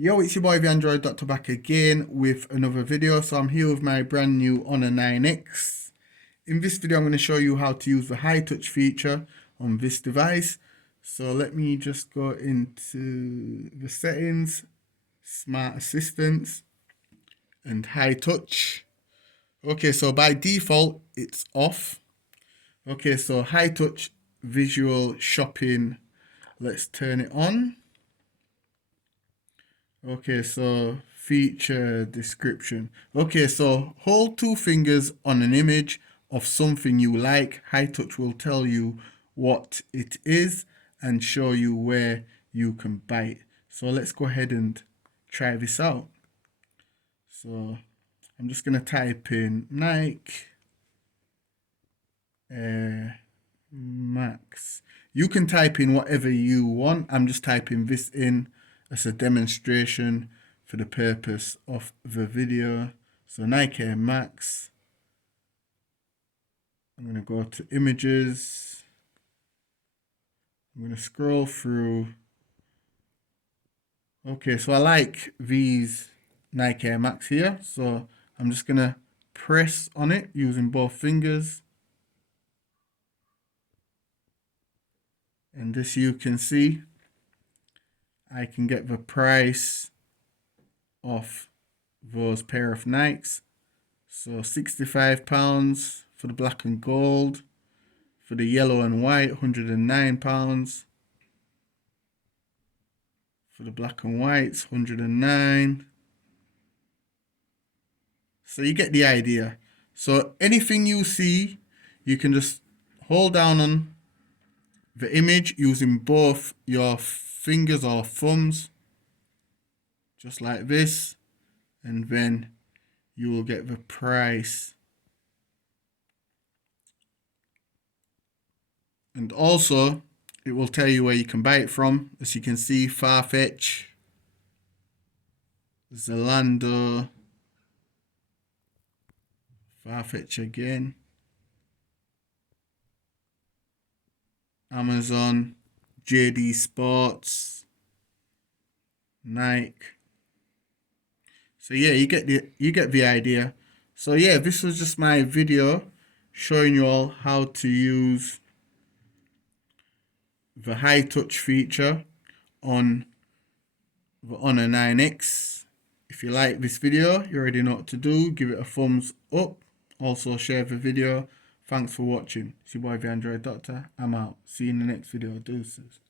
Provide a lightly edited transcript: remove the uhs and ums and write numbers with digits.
Yo, it's your boy the Android Doctor back again with another video. So I'm here with my brand new Honor 9X. In this video I'm going to show you how to use the high touch feature on this device. So let me just go into the settings, smart assistants and high touch. Okay, so by default it's off. Okay, so high touch visual shopping, let's turn it on. Okay, so feature description. Okay, so hold two fingers on an image of something you like. High touch will tell you what it is and show you where you can buy it. So let's go ahead and try this out. So I'm just going to type in Nike Air Max. You can type in whatever you want. I'm just typing this in as a demonstration for the purpose of the video. So Nike Air Max. I'm going to go to images. I'm going to scroll through. Okay, so I like these Nike Air Max here. So I'm just going to press on it using both fingers. And this you can see, I can get the price of those pair of Nikes. So £65 for the black and gold. For the yellow and white, £109. For the black and whites, £109. So you get the idea. So anything you see, you can just hold down on the image using both your fingers or thumbs, just like this, and then you will get the price. And also it will tell you where you can buy it from. As you can see, Farfetch, Zalando, Farfetch again, Amazon, JD Sports, Nike. So yeah, you get the idea. So yeah, this was just my video showing you all how to use the high touch feature on the Honor 9X. If you like this video, you already know what to do. Give it a thumbs up. Also share the video. Thanks for watching. It's your boy the Android Doctor. I'm out. See you in the next video. Deuces.